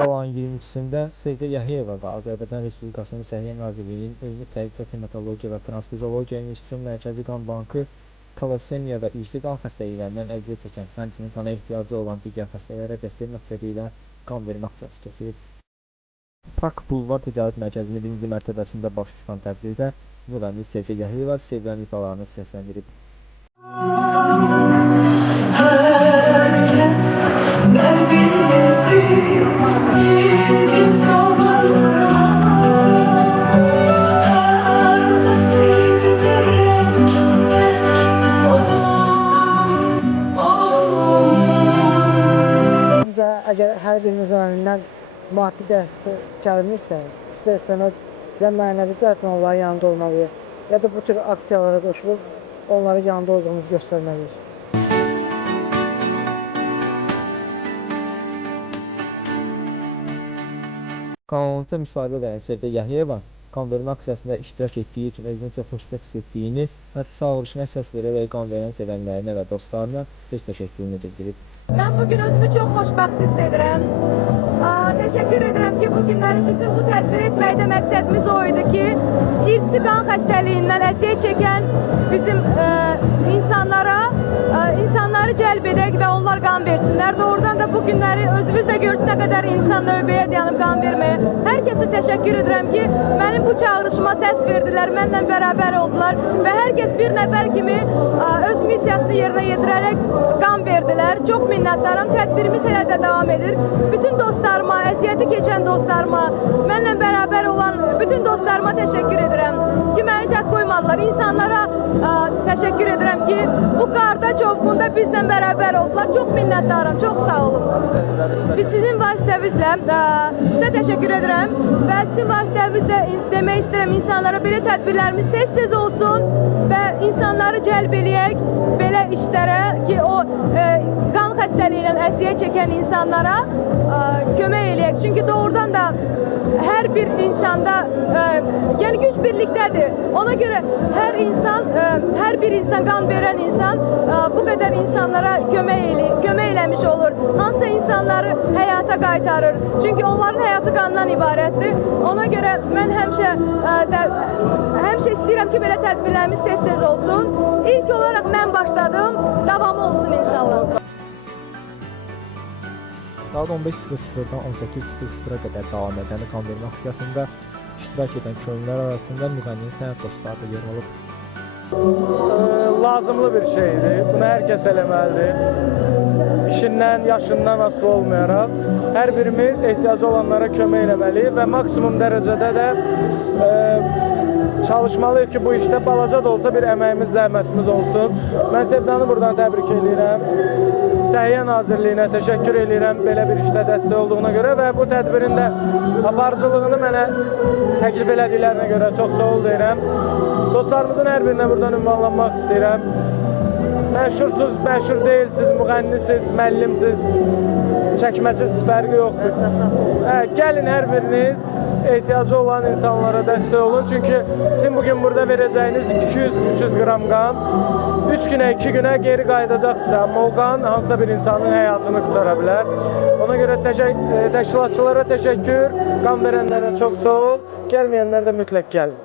fevral ayının 22-sində Seydə Yahiyeva və Azərbaycan Respublikasının Səhiyyə Nazirliyinin Elmi Tədqiqat Hematologiya və Transfuziologiya İnstitutunun Mərkəzi Qan Bankı talassemiya və irsi qan xəstəliklərindən əziyyət çəkən, həmçinin qana ehtiyacı olan digər xəstələrə dəstək məqsədi ilə qan vermə aksiyası keçirib. Park Bulvar Ticarət Mərkəzinin birinci mərtəbəsində baş tutan tədbirdə müğənni Seydə Yahiyeva sevgili ifalarını səsləndirib. Əgər hər birimizin önündən maddi dəstək gəlmirsə, istər-istəməz ya mənəvi cəhətdən onların yanında olmalıyıq, ya da bu tür aksiyalara qoşulub onların yanında olduğumuzu göstərməliyik. Kanalımızda müsahidə edən Seydə Yahiyeva qan vermə aksiyasında iştirak etdiyi üçün özünü çox xoşbəxt hiss etdiyini və sağoluşuna səs verərək qan verən sevənlərinə və dostlarına öz təşəkkürünü bildirib. Ben bugün özümü çok xoşbəxt hiss edirəm. Teşekkür ederim ki bugünləri bizim bu tədbir etməkdə məqsədimiz o idi ki, irsi qan xəstəliyindən əziyyət çəkən bizim insanları cəlb edək və onlar qan versinlər. Doğrudan da bu günləri özünüz də görsün nə qədər insan növbəyə dayanıb qan verməyə. Hər kəsə təşəkkür edirəm ki, mənim bu çağırışıma səs verdilər, mənlə bərabər oldular və hər kəs bir nəfər kimi öz missiyasını yerinə yetirərək qan verdilər. Çox minnətdaram. Tədbirimiz hələ də davam edir. Bütün dostlarıma, əziyyəti keçən dostlarıma, mənlə bərabər olan bütün dostlarıma təşəkkür edirəm ki, məni tək qoymadılar. İnsanlara təşəkkür edirəm ki, bu qarda çovqunda bizlə bərabər oldular. Çox minnətdaram. Çox sağ olun. Biz sizin vasitəvizlə sizə təşəkkür edirəm və sizin vasitəvizlə demək istəyirəm insanlara belə tədbirlərimiz tez-tez olsun və insanları cəlb eləyək belə işlərə ki, o qan xəstəliyindən əziyyət çəkən insanlara kömək eləyək. Çünki doğrudan da hər bir insanda yəni güc birlikdədir. Ona görə hər bir insan qan verən insan bu qədər insanlara kömək eləmiş olur. Hansısa insanları həyata qaytarır. Çünki onların həyatı qandan ibarətdir. Ona görə mən həmişə istəyirəm ki, belə tədbirlərimiz tez-tez olsun. İlk olaraq mən başladım, davamı olsun inşallah. Saat 15:00-dan 18:00-a qədər davam edən qan vermə aksiyasında iştirak edən könüllülər arasında müğənninin sənət dostları da yer alıb. Lazımlı bir şeydir. Bunu hər kəs eləməlidir. İşindən, yaşından asılı olmayaraq hər birimiz ehtiyacı olanlara kömək eləməliyik və maksimum dərəcədə də çalışmalıyıq ki, bu işdə balaca da olsa bir əməyimiz, zəhmətimiz olsun. Mən Sevdanı buradan təbrik edirəm. Səhiyyə Nazirliyinə təşəkkür edirəm belə bir işdə dəstək olduğuna görə və bu tədbirin də aparıcılığını mənə təklif elədiklərinə görə çox sağ ol deyirəm. Dostlarımızın hər birinə buradan ünvanlanmaq istəyirəm. Məşhursuz, məşhur deyilsiz, müğənnisiz, müəllimsiz, çəkməsiz fərqi yoxdur. Gəlin hər biriniz ehtiyacı olan insanlara dəstək olun. Çünki sizin bugün burada verəcəyiniz 200-300 qram qan 3 günə, 2 günə geri qayıdacaqsa, amma o qan hansısa bir insanın həyatını qurtara bilər. Ona görə təşkilatçılara təşəkkür, qan verənlərə çox sağ ol, gəlməyənlər də mütləq gəlin.